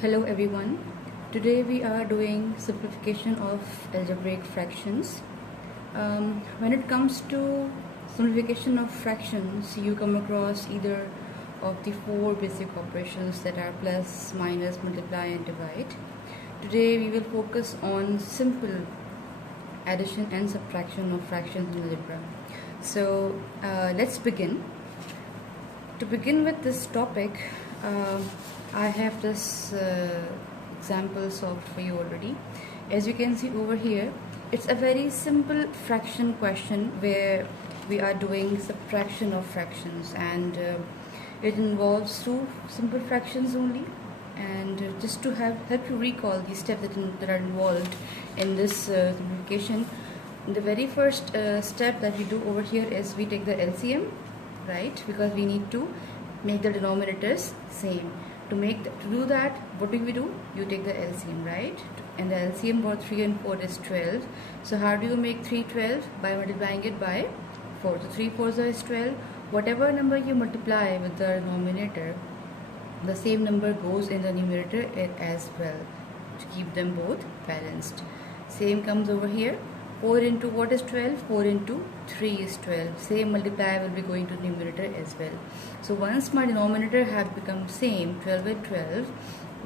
Hello everyone. Today we are doing simplification of algebraic fractions. When it comes to simplification of fractions, you come across either of the four basic operations that are plus, minus, multiply and divide. Today we will focus on simple addition and subtraction of fractions in algebra. So let's begin. To begin with this topic, I have this example solved for you already. As you can see over here, it's a very simple fraction question where we are doing subtraction of fractions, and it involves two simple fractions only. And just to help you recall the steps that are involved in this simplification, the very first step that we do over here is we take the LCM, right? Because we need to make the denominators same. To do that, what do? You take the LCM, right? And the LCM for 3 and 4 is 12. So how do you make 3 12? By multiplying it by 4. So 3 4s is 12. Whatever number you multiply with the denominator, the same number goes in the numerator as well, to keep them both balanced. Same comes over here. 4 into what is 12? 4 into 3 is 12. Same multiplier will be going to the numerator as well. So once my denominator have become same, 12 with 12,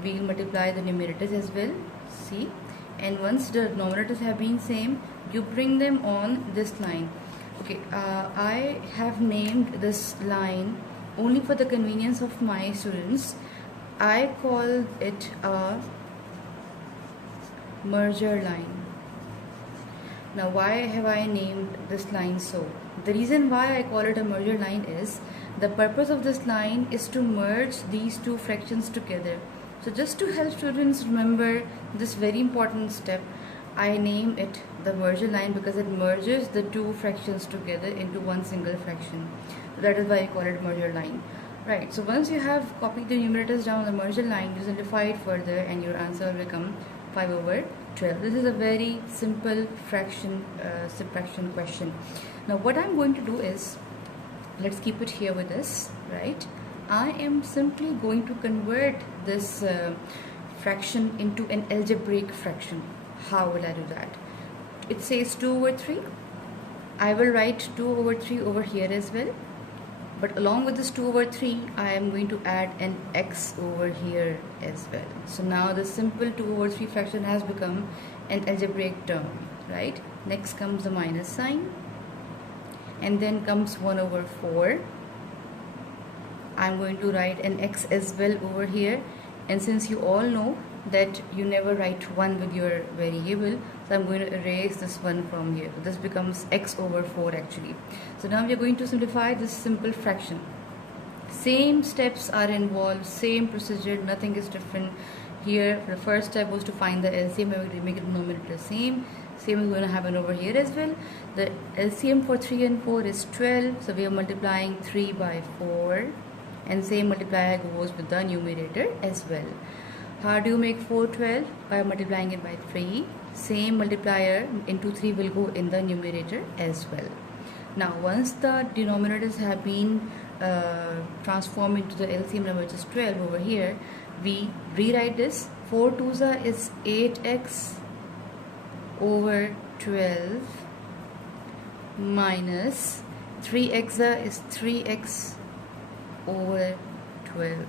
we will multiply the numerators as well. See? And once the denominators have been same, you bring them on this line. Okay, I have named this line only for the convenience of my students. I call it a merger line. Now, why have I named this line so? The reason why I call it a merger line is the purpose of this line is to merge these two fractions together. So just to help students remember this very important step, I name it the merger line because it merges the two fractions together into one single fraction. So that is why I call it merger line. Right, so once you have copied the numerators down the merger line, you simplify it further and your answer will become 5 over 12. This is a very simple fraction subtraction question. Now what I'm going to do is, let's keep it here with us, right? I am simply going to convert this fraction into an algebraic fraction. How will I do that? It says 2 over 3. I will write 2 over 3 over here as well. But along with this 2 over 3, I am going to add an x over here as well. So now the simple 2 over 3 fraction has become an algebraic term, right? Next comes the minus sign. And then comes 1 over 4. I'm going to write an x as well over here. And since you all know that you never write 1 with your variable, so I'm going to erase this 1 from here. So this becomes x over 4 actually. So now we are going to simplify this simple fraction. Same steps are involved, same procedure, nothing is different. Here the first step was to find the LCM, and we make the denominator same. Same is going to happen over here as well. The LCM for 3 and 4 is 12, so we are multiplying 3 by 4, and same multiplier goes with the numerator as well. How do you make 4 12? By multiplying it by 3. Same multiplier into 3 will go in the numerator as well. Now once the denominators have been transformed into the LCM number, which is 12 over here, we rewrite this. 4 2s is 8x over 12 minus 3x is 3x over 12.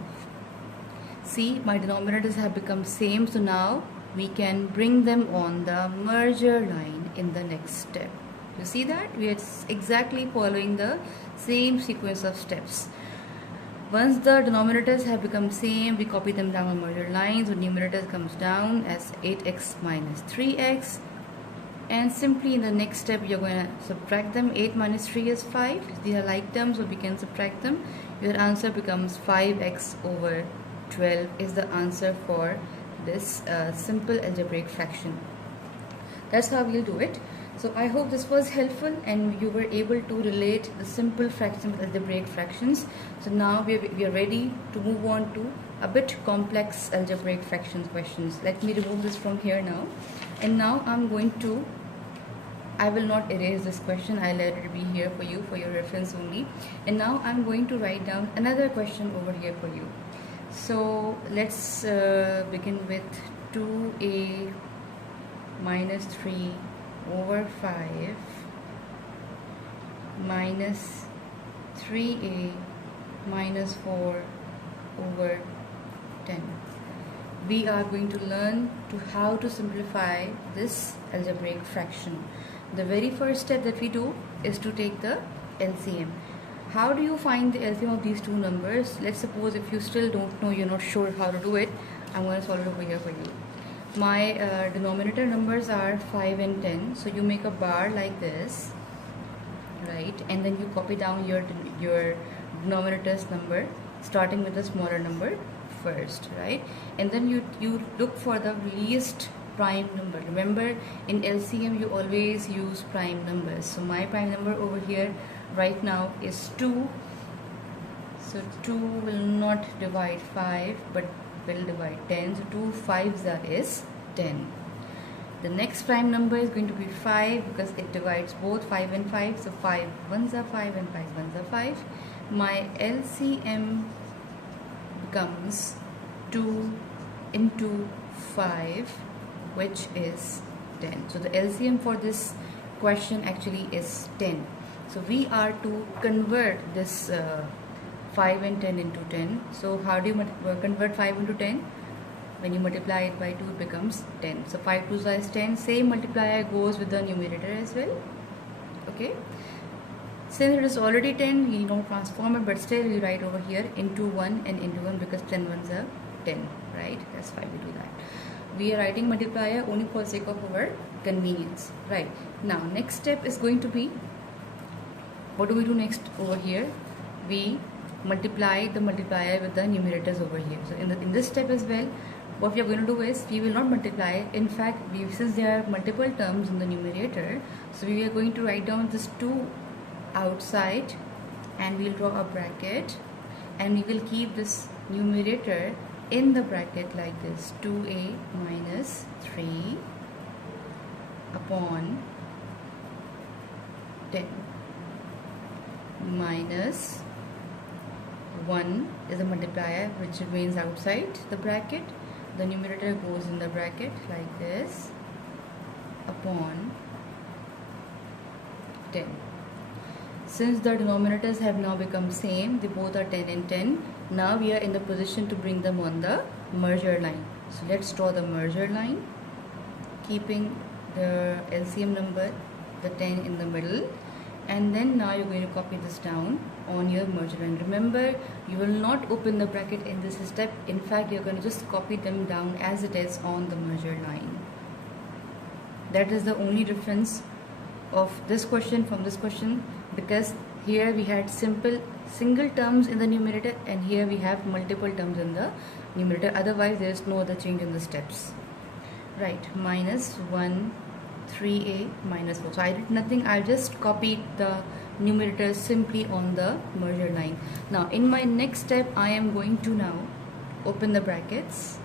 See, my denominators have become same, so now we can bring them on the merger line in the next step. You see that? We are exactly following the same sequence of steps. Once the denominators have become same, we copy them down on merger line, so numerator comes down as 8x minus 3x. And simply in the next step, you're going to subtract them. 8 minus 3 is 5. These are like terms, so we can subtract them. Your answer becomes 5x over 12 is the answer for this simple algebraic fraction. That's how we'll do it. So I hope this was helpful and you were able to relate the simple fraction with algebraic fractions. So now we are ready to move on to a bit complex algebraic fractions questions. Let me remove this from here now. And now I will not erase this question. I'll let it be here for your reference only. And now I'm going to write down another question over here for you. So let's begin with 2a minus 3 over 5 minus 3a minus 4 over 10. We are going to learn how to simplify this algebraic fraction. The very first step that we do is to take the LCM. How do you find the LCM of these two numbers? Let's suppose if you still don't know, you're not sure how to do it, I'm going to solve it over here for you. My denominator numbers are 5 and 10, so you make a bar like this, right? And then you copy down your denominator's number, starting with the smaller number first, right? And then you look for the least prime number. Remember, in LCM you always use prime numbers. So my prime number over here right now is 2. So 2 will not divide 5 but will divide 10. So 2 5s is 10. The next prime number is going to be 5 because it divides both 5 and 5. So 5 1s are 5 and 5 1s are 5. My LCM becomes 2 into 5, which is 10. So the LCM for this question actually is 10. So we are to convert this 5 and 10 into 10. So how do you convert 5 into 10? When you multiply it by 2, it becomes 10. So 5 2s is 10. Same multiplier goes with the numerator as well. Okay. Since it is already 10, we don't transform it, but still we write over here into 1 and into 1 because 10 1s are 10, right? That's why we do that. We are writing multiplier only for the sake of our convenience, right? Now next step is going to be, what do we do next over here? We multiply the multiplier with the numerators over here. So in this step as well, what we are going to do is we will not multiply. In fact, since there are multiple terms in the numerator, so we are going to write down this 2 outside and we'll draw a bracket and we will keep this numerator in the bracket like this, 2a minus 3 upon 10 minus 1 is a multiplier which remains outside the bracket. The numerator goes in the bracket like this upon 10. Since the denominators have now become same, they both are 10 and 10, now we are in the position to bring them on the merger line. So let's draw the merger line, keeping the LCM number, the 10 in the middle, and then now you're going to copy this down on your merger line. Remember, you will not open the bracket in this step. In fact, you're going to just copy them down as it is on the merger line. That is the only difference of this question from this question, because here we had single terms in the numerator and here we have multiple terms in the numerator. Otherwise there is no other change in the steps, right? Minus 1 3a minus 4. So I did nothing, I just copied the numerator simply on the merger line. Now in my next step I am going to now open the brackets.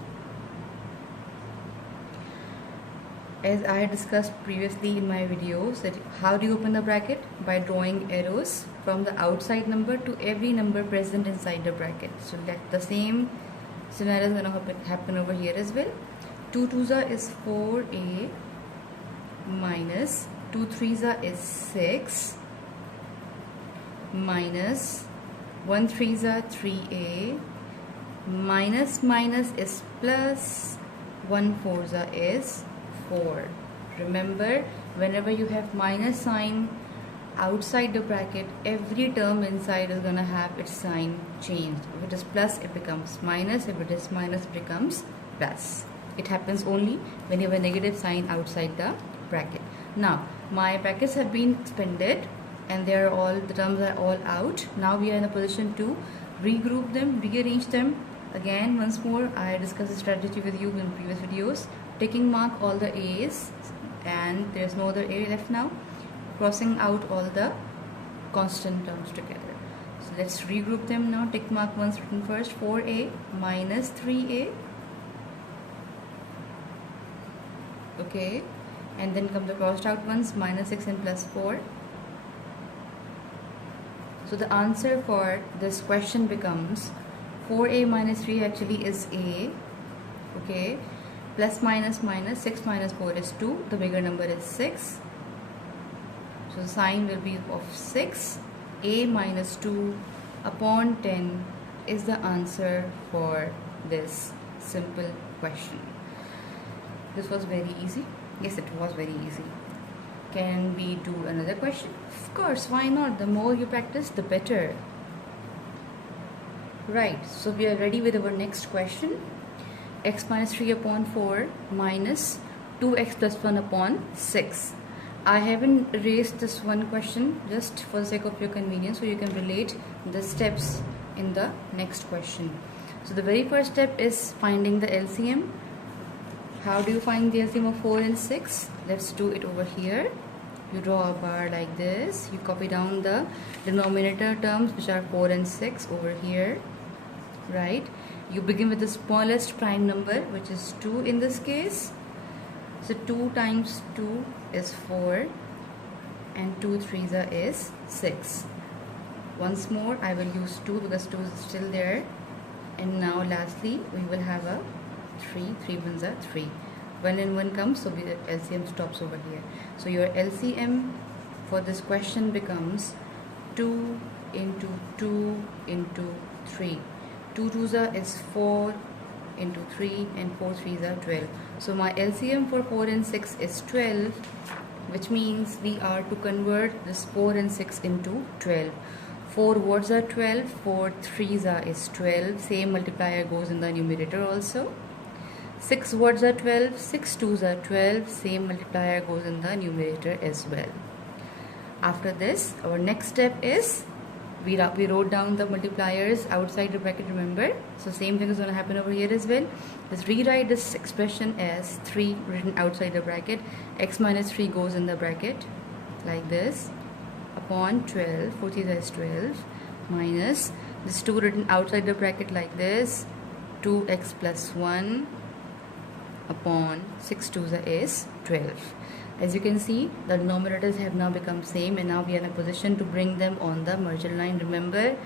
As I had discussed previously in my videos, that how do you open the bracket? By drawing arrows from the outside number to every number present inside the bracket. So that the same scenario is going to happen over here as well. 2 2s is 4a minus 2 3s is 6 minus 1 3s 3a minus minus is plus 1 4s is 4. Remember, whenever you have minus sign outside the bracket, every term inside is gonna have its sign changed. If it is plus, it becomes minus. If it is minus, it becomes plus. It happens only when you have a negative sign outside the bracket. Now my brackets have been expanded and they are all, the terms are all out. Now we are in a position to regroup them, rearrange them. Again, once more, I discussed the strategy with you in previous videos. Taking mark all the A's and there's no other A left now. Crossing out all the constant terms together. So let's regroup them now. Tick mark ones written first. 4a minus 3a. Okay. And then come the crossed out ones, minus 6 and plus 4. So the answer for this question becomes 4a minus 3 actually is a. Okay, plus minus minus, 6 minus 4 is 2. The bigger number is 6. So the sign will be of 6. A minus 2 upon 10 is the answer for this simple question. This was very easy. Yes, it was very easy. Can we do another question? Of course, why not? The more you practice, the better. Right, so we are ready with our next question. X minus 3 upon 4 minus 2x plus 1 upon 6. I haven't erased this one question just for the sake of your convenience, so you can relate the steps in the next question. So the very first step is finding the LCM. How do you find the LCM of 4 and 6? Let's do it over here. You draw a bar like this. You copy down the denominator terms, which are 4 and 6 over here. Right? You begin with the smallest prime number, which is 2 in this case. So 2 times 2 is 4 and 2 3s is 6. Once more I will use 2 because 2 is still there. And now lastly we will have a 3. 3 ones are 3. 1 and 1 comes, so the LCM stops over here. So your LCM for this question becomes 2 into 2 into 3. 2 2s is 4 into 3 and 4 3s are 12. So my LCM for 4 and 6 is 12, which means we are to convert this 4 and 6 into 12. 4 words are 12, 4 3s is 12. Same multiplier goes in the numerator also. 6 words are 12, 6 2s are 12. Same multiplier goes in the numerator as well. After this, our next step is we wrote down the multipliers outside the bracket, remember? So same thing is going to happen over here as well. Let's rewrite this expression as 3 written outside the bracket. X minus 3 goes in the bracket like this upon 12, 4 3 is 12, minus this 2 written outside the bracket like this, 2x plus 1 upon 6 2s is 12. As you can see, the denominators have now become same, and now we are in a position to bring them on the merger line. Remember,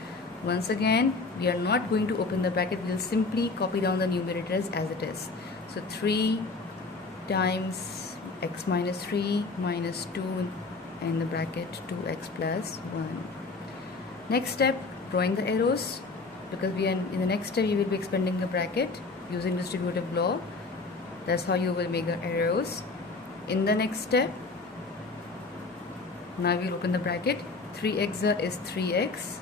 once again, we are not going to open the bracket. We will simply copy down the numerators as it is. So 3 times x minus 3 minus 2 in the bracket 2x plus 1. Next step, drawing the arrows, because we are in the next step we will be expanding the bracket using distributive law. That's how you will make the arrows. In the next step, now we will open the bracket. 3x is 3x,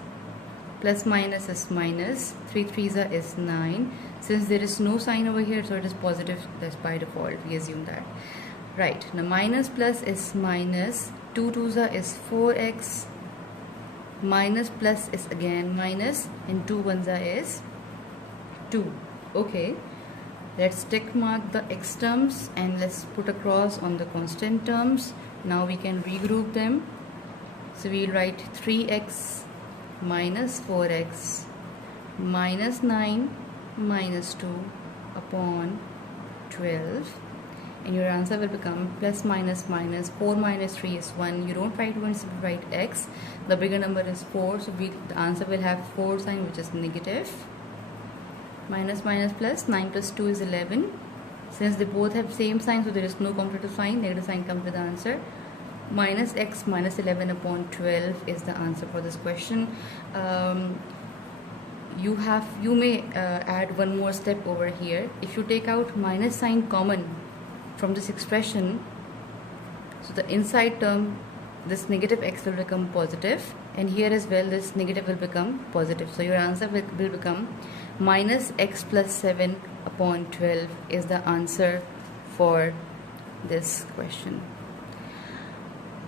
plus minus is minus, 3 3s is 9. Since there is no sign over here, so it is positive, that's by default, we assume that. Right, now minus plus is minus, 2 2s is 4x, minus plus is again minus, and 2 1s is 2. Okay. Let's tick mark the x terms and let's put a cross on the constant terms. Now we can regroup them. So we'll write 3x minus 4x minus 9 minus 2 upon 12. And your answer will become plus minus minus. 4 minus 3 is 1. You don't write 1, simply write x. The bigger number is 4. So the answer will have 4 sign, which is negative. Minus minus plus, 9 plus 2 is 11. Since they both have same sign, so there is no comparative sign, negative sign comes with the answer. Minus x minus 11 upon 12 is the answer for this question. You may add one more step over here. If you take out minus sign common from this expression, so the inside term, this negative x will become positive, and here as well this negative will become positive. So your answer will become minus x plus 7 upon 12 is the answer for this question.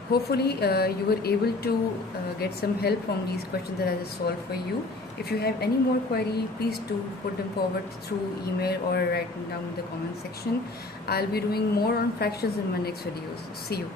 Hopefully you were able to get some help from these questions that I just solved for you. If you have any more query, please do put them forward through email or write them down in the comment section. I'll be doing more on fractions in my next videos. See you.